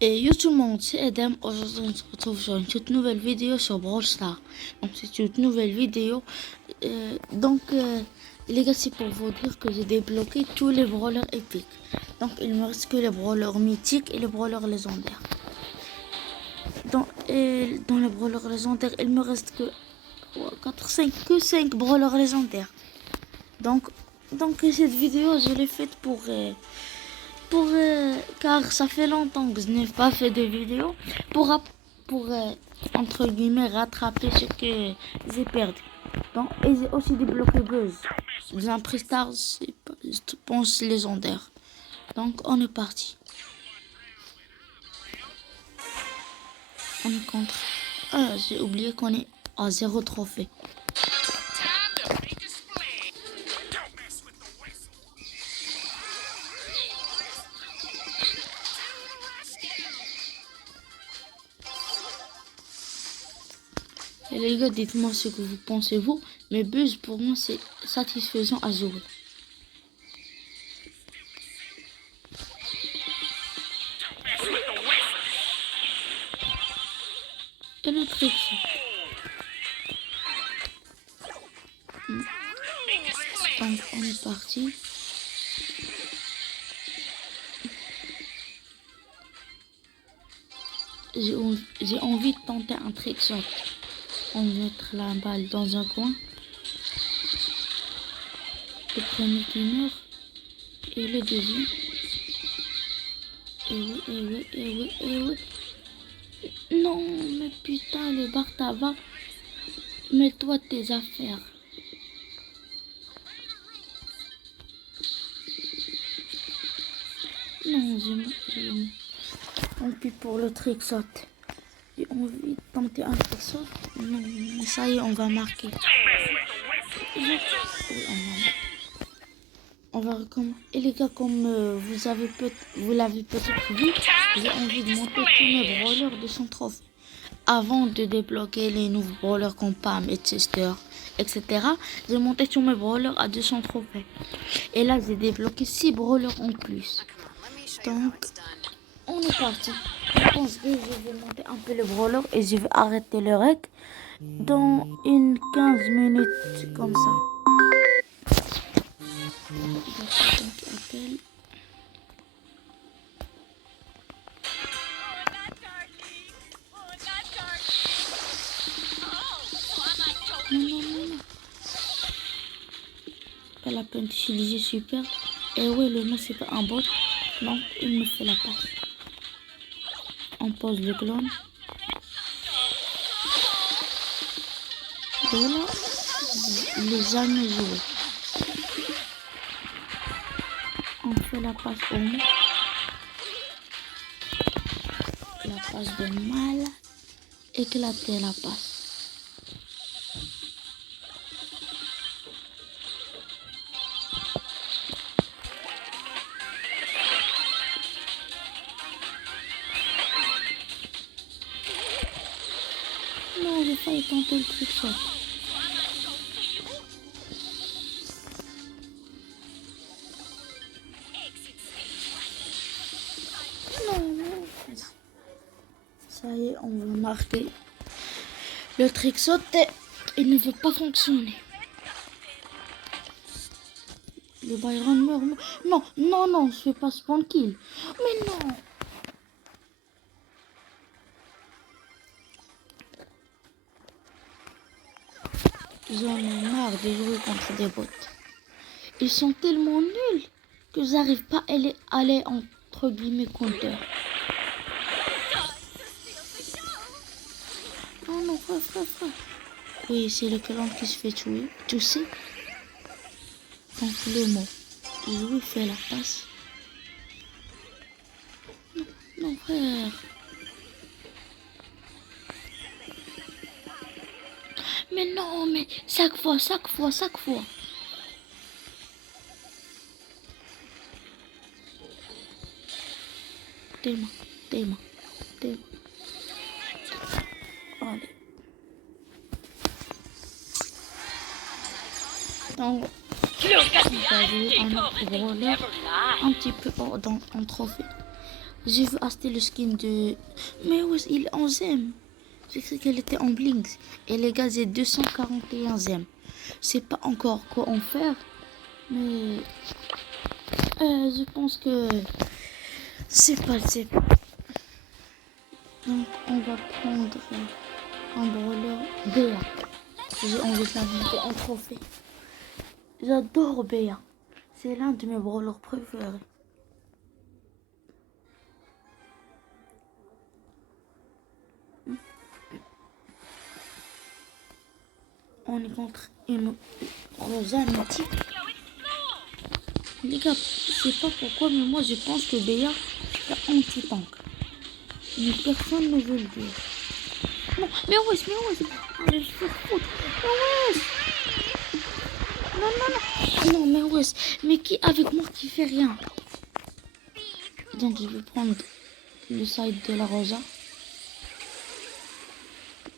Et yo tout le monde, c'est Edem. Aujourd'hui, on se retrouve sur une toute nouvelle vidéo sur Brawl Stars. Donc, c'est une nouvelle vidéo. Les gars, c'est pour vous dire que j'ai débloqué tous les brawlers épiques. Donc, il me reste que les brawlers mythiques et les brawlers légendaires. Dans les brawlers légendaires, il me reste que 5 brawlers légendaires. Donc, cette vidéo, je l'ai faite car ça fait longtemps que je n'ai pas fait de vidéo pour entre guillemets rattraper ce que j'ai perdu. Donc, et j'ai aussi débloqué Buzz. J'ai un Prestar, je pense légendaire. Donc on est parti. On est contre. Ah, j'ai oublié qu'on est à 0 trophée. Et les gars, dites-moi ce que vous pensez vous. Mais Buzz pour moi c'est satisfaisant à jouer. Et le trick. Donc on est parti. J'ai envie de tenter un trick shot. On va mettre la balle dans un coin. Le premier qui meurt. Et le deuxième. Et oui. Non, mais putain, le Bartava. Mets-toi tes affaires. Non, on pue pour le trick shot. J'ai envie de tenter un trick shot. Non, mais ça y est, on va marquer. Oui, on va recommencer. Et les gars, comme vous l'avez peut-être vu, j'ai envie de monter tous mes brawlers de son trophée. Avant de débloquer les nouveaux brawlers comme Pam et Chester, etc., j'ai monté tous mes brawlers à 200 trophées. Et là, j'ai débloqué 6 brawlers en plus. Donc, on est parti. Je pense que je vais monter un peu le brawler et je vais arrêter le rec dans une 15 minutes comme ça. Non. Pas la peine d'utiliser super. Et ouais, le nom c'est pas un bot. Non, il me fait la passe. On pose le clone. Voilà. Les amis joués. On fait la passe au mot. La passe de mal. Éclater la passe. Non, j'ai failli tenter le trick shot. Non. Ça y est, on va marquer. Le trick shot, il ne veut pas fonctionner. Le Byron meurt. Non, je fais pas spawn kill. Mais non. J'en ai marre de jouer contre des bots. Ils sont tellement nuls que j'arrive pas à aller entre guillemets compteur. Non, frère. Oui, c'est le clan qui se fait tuer. Tu sais. Donc le mot. Je lui fais la passe. Non, frère. Mais non, mais chaque fois. Tellement. Allez. Donc, on va jouer un autre brawler un petit peu en trophée. J'ai vu acheter le skin de... Mais ouais, il est en zem. J'ai cru qu'elle était en blinks. Et les gars, j'ai 241 zem. Je sais pas encore quoi en faire. Mais... je pense que... C'est pas. Donc, on va prendre un brawler Béa. J'ai envie de la monter en trophée. J'adore Béa. C'est l'un de mes brawlers préférés. On est contre une Rosa mythique. Les gars, je sais pas pourquoi, mais moi je pense que Béa est anti-tank. Mais personne ne veut le dire. Non, mais wesh. Allez, je fais foutre. Mais wesh. Non. Mais wesh. Mais qui avec moi qui fait rien? Donc je vais prendre le side de la Rosa.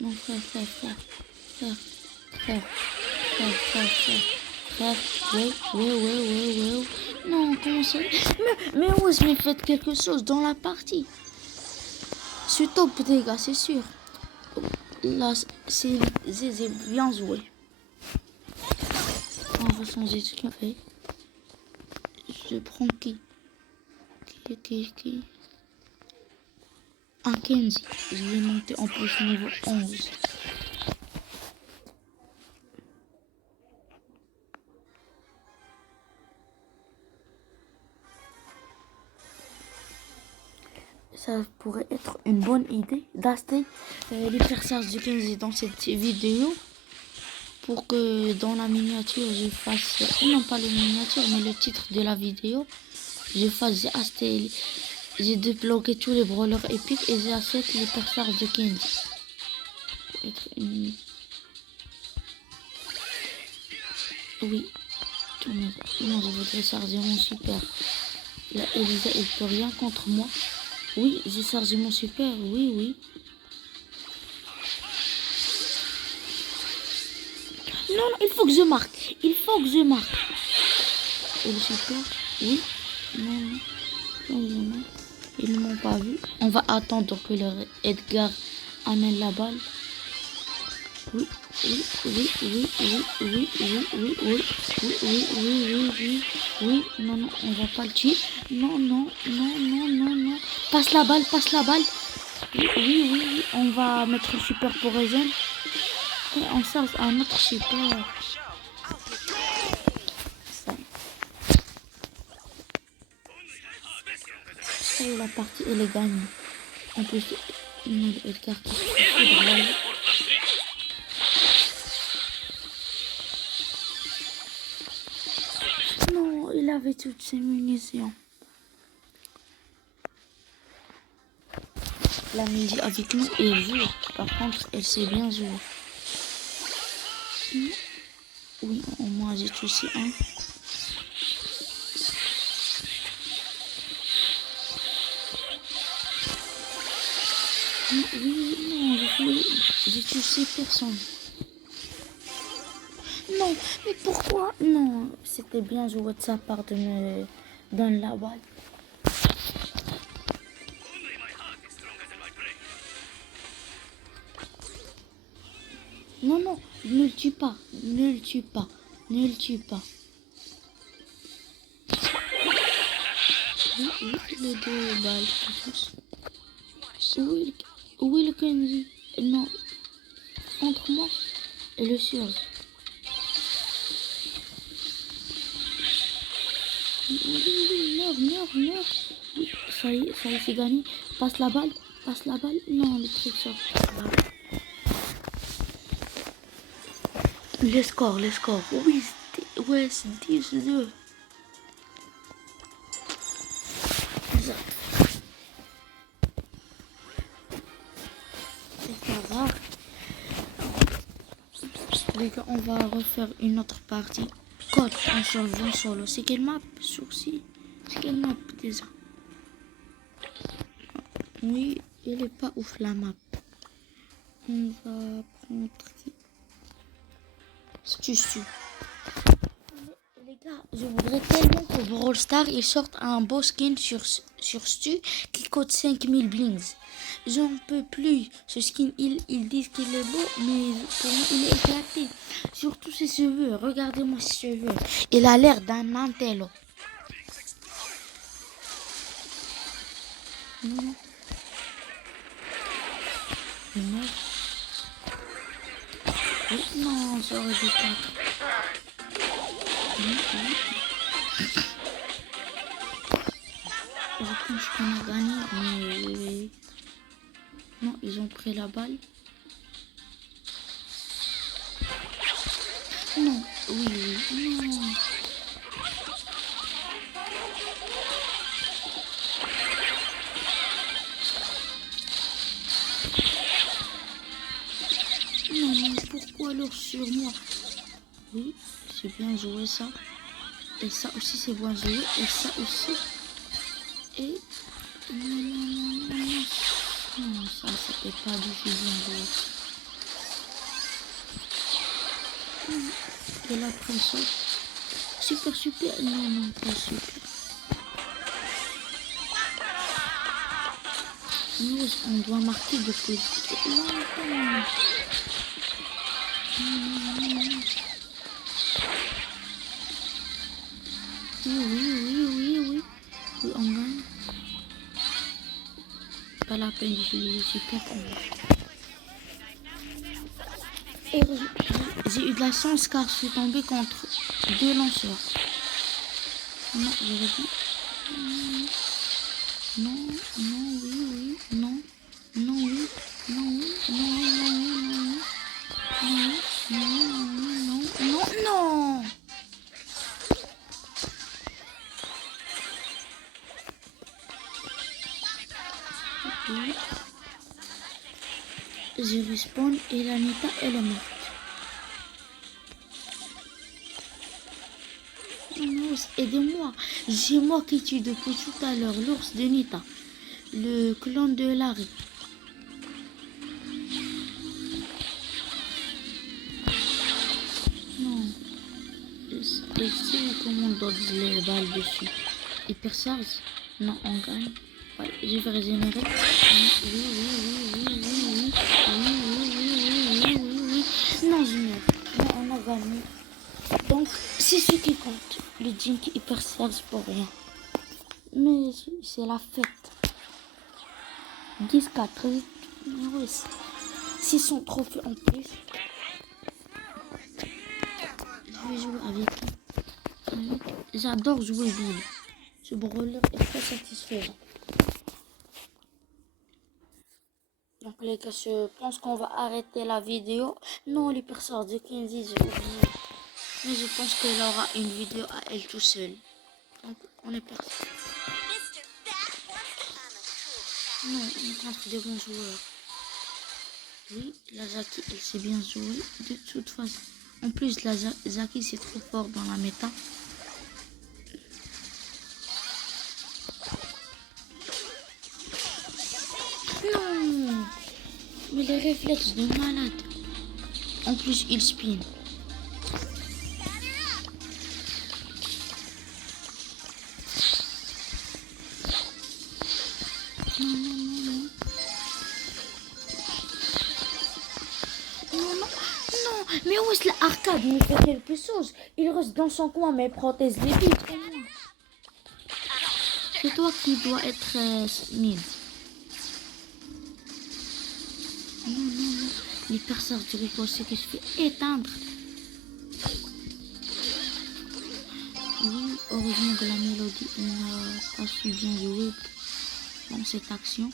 Non, frère. Ouais. Non, comment ça? Mais wesh, mais faites quelque chose dans la partie. Je suis top, les gars, c'est sûr. Là, c'est Zézé, bien joué. On va changer ce qu'il fait. Je prends qui? Un Kenzie. Je vais monter en plus niveau 11. Ça pourrait être une bonne idée d'acheter les perçages du Kenzie dans cette vidéo. Pour que dans la miniature, je fasse... Non, pas la miniature, mais le titre de la vidéo. J'ai acheté... J'ai débloqué tous les brawlers épiques et j'ai acheté les perçages de Kenzie. Oui. Non, je voudrais charger mon super. La Elisa, elle peut rien contre moi. Oui, j'ai chargé mon super. Oui. Non, il faut que je marque. Et le super, oui. Non. Ils ne m'ont pas vu. On va attendre que leur Edgar amène la balle. Oui. Non, on va pas le tuer. Non. Passe la balle. Oui. On va mettre le super pour Regen. Et on charge un autre super. Ça y est, la partie, elle est gagnée. En plus, il y a Edgar qui se fait drôle. Non, il avait toutes ses munitions. La musique avec nous est joue. Par contre, elle sait bien jouer. Oui, au moins j'ai touché un. Non, j'ai touché personne. Non, mais pourquoi? Non, c'était bien joué de sa part de me donner la balle. Non, ne le tue pas. Oui, les deux balles qui touchent. Oui, le Kenzie. Non, entre moi et le Surge. Oui, meurs. Oui, ça y est, c'est gagné. Passe la balle. Non, le truc sort. Le score. Oui, c'est 10-2. C'est pas grave. Les gars, on va refaire une autre partie. Code en solo. C'est quelle map? Sourcil. C'est quelle map déjà? Oui, il est pas ouf la map. On va prendre qui? Stustu. Les Là, je voudrais tellement que Brawl Stars il sorte un beau skin sur Stu qui coûte 5000 blings. J'en peux plus. Ce skin, ils disent qu'il est beau, mais pour moi, il est éclaté. Surtout ses cheveux. Regardez-moi ses cheveux. Il a l'air d'un intello. Non. Il meurt. Oui, non, ça aurait dû pas. Je pense qu'on a gagné, mais... Non, ils ont pris la balle. Non, oui, non. Non, mais pourquoi alors sur moi? Oui, c'est bien joué ça. Et ça aussi c'est bien joué. Et ça aussi. Et... Non, ça c'était pas du tout bien joué. Et la pression. Super. Non, pas super. Nous, on doit marquer depuis longtemps. Oui, on gagne. Pas la peine d'utiliser super. Et j'ai eu de la chance car je suis tombée contre 2 lanceurs. Non, j'aurais dit. Non, oui, non, oui, non. Oui. Je respawn et la Nita elle est morte. Non, aidez-moi. C'est moi qui tue depuis tout à l'heure l'ours de Nita. Le clan de Larry. Non. Et c'est comment on dodge les balles dessus. Hypercharge. Non, on gagne. Ouais, je vais régénérer. Oui. Non, je meurs. Non, on a gagné. Donc, c'est ce qui compte. Le Jink Hypercharge pour rien. Mais c'est la fête. 10-4. Oui, 600 trophées en plus. Je vais jouer avec lui. J'adore jouer Bill. Ce brawler est très satisfaisant. Donc les gars, je pense qu'on va arrêter la vidéo. Non, l'hypercharge de 15, j'ai oublié. Mais je pense qu'elle aura une vidéo à elle tout seule. Donc on est parti. Non, on contre des bons joueurs. Oui, la Zaki, elle sait bien jouer. De toute façon. En plus, la Zaki, c'est trop fort dans la méta. Non. Mais les réflexes de malade. En plus, il spin. Mais où est-ce l'arcade? Il fait quelque chose. Il reste dans son coin, mais protège les billes. C'est toi qui dois être mid. Non. L'hypercharge du ricochet qui se fait éteindre. Oui, heureusement que la mélodie n'a pas su bien jouer dans cette action.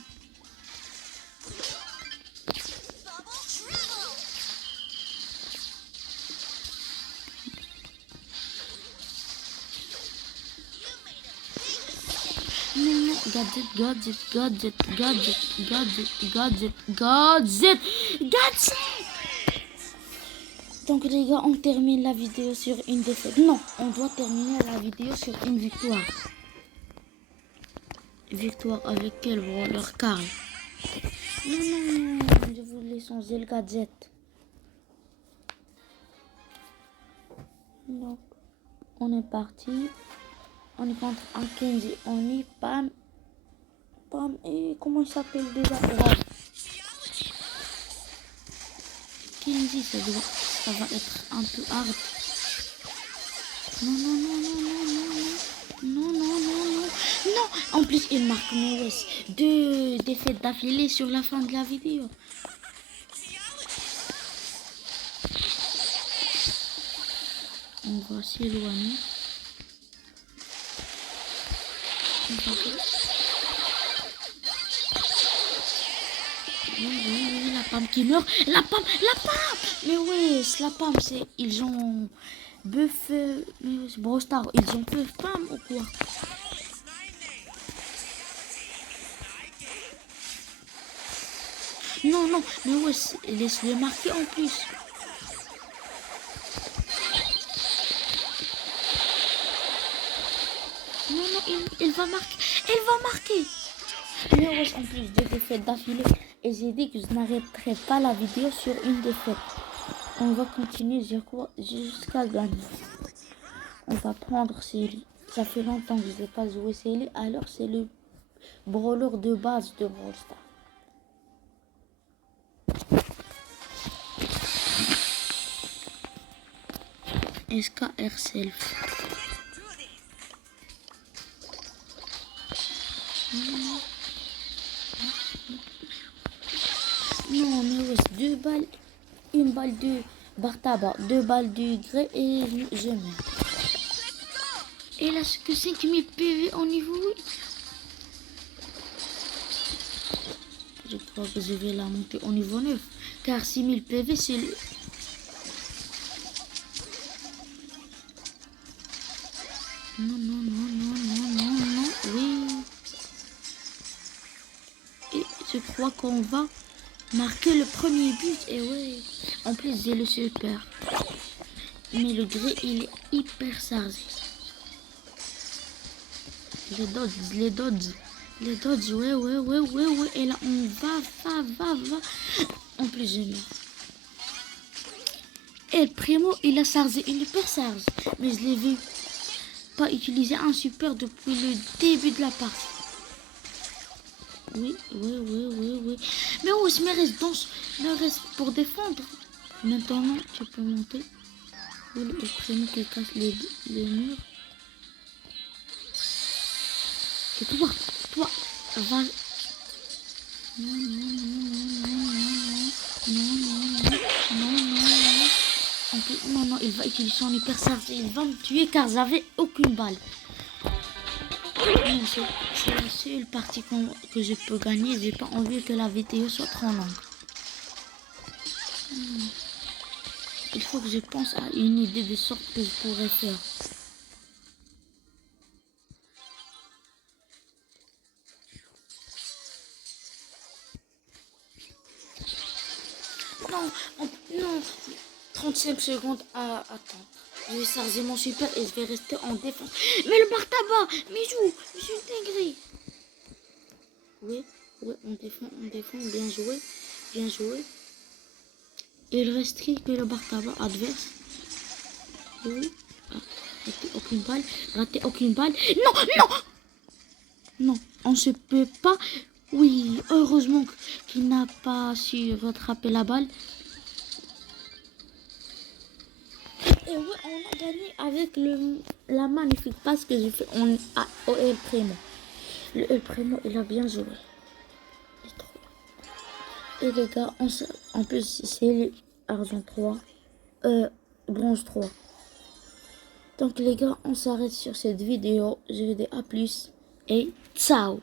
Non, gadget. Donc les gars, on termine la vidéo sur une défaite. Non, on doit terminer la vidéo sur une victoire. Victoire avec quel brawler? Carl. Non, je voulais changer le gadget. Donc, On est parti. On est contre un Kenzie. On est Pam. Pam. Et comment il s'appelle déjà? Ouais. Kenzie, ça va être un peu hard. Non, non, non, non, non, non, non, non, non, non, non. Non, en plus, il marque Mewes. 2 défaites d'affilée sur la fin de la vidéo. On va s'éloigner. Oui, la Pam qui meurt. La Pam. Mais ouais, la Pam, c'est... Ils ont... Buff... Mais ouais, Brawl Stars, ils ont buff Pam ou quoi? Non, non, mais ouais, laisse-le marquer en plus. Non, non, il va marquer. Il va marquer. Mais ouais, en plus 2 défaites d'affilée. Et j'ai dit que je n'arrêterai pas la vidéo sur une défaite. On va continuer jusqu'à gagner. On va prendre Selly. Ça fait longtemps que je n'ai pas joué Selly. Alors c'est le brawler de base de Brawl Stars. SKR Self. Non, mais ouais, 2 balles. Une balle de Bartaba, 2 balles de grès et je mets. Et là, que 5000 PV au niveau 8. Je crois que je vais la monter au niveau 9. Car 6000 PV, c'est le... Non, non, non, non, non, non, non, oui. Et je crois qu'on va marquer le premier but. Et ouais, en plus, j'ai le super. Mais le grès, il est hyper chargé. Les dodges, ouais. Et là, on va. En plus, je meurs. Et le primo, il a chargé une hyper charge. Mais je l'ai vu pas utiliser un super depuis le début de la partie. Oui. Mais où est-ce me reste pour défendre. Maintenant, tu peux monter. Oui, le primo qui casse les murs. Et toi, va. Non, il va utiliser son hyper charge. Il va me tuer car j'avais aucune balle. Non, c'est la seule partie que je peux gagner. J'ai pas envie que la vidéo soit trop longue. Il faut que je pense à une idée de sorte que je pourrais faire. Non, 35 secondes à attendre. Je vais charger mon super et je vais rester en défense. Mais le bar tabac, mais joue, je suis intégré. Oui, on défend, bien joué. Il reste que le bar tabac adverse. Oui, raté aucune balle. Non, on se peut pas. Oui, heureusement qu'il n'a pas su rattraper la balle. Et oui, on a gagné avec la magnifique passe que j'ai fait au El Primo. Le El Primo, il a bien joué. Et les gars, en plus, c'est argent 3, bronze 3. Donc les gars, on s'arrête sur cette vidéo. Je vous dis à plus et ciao.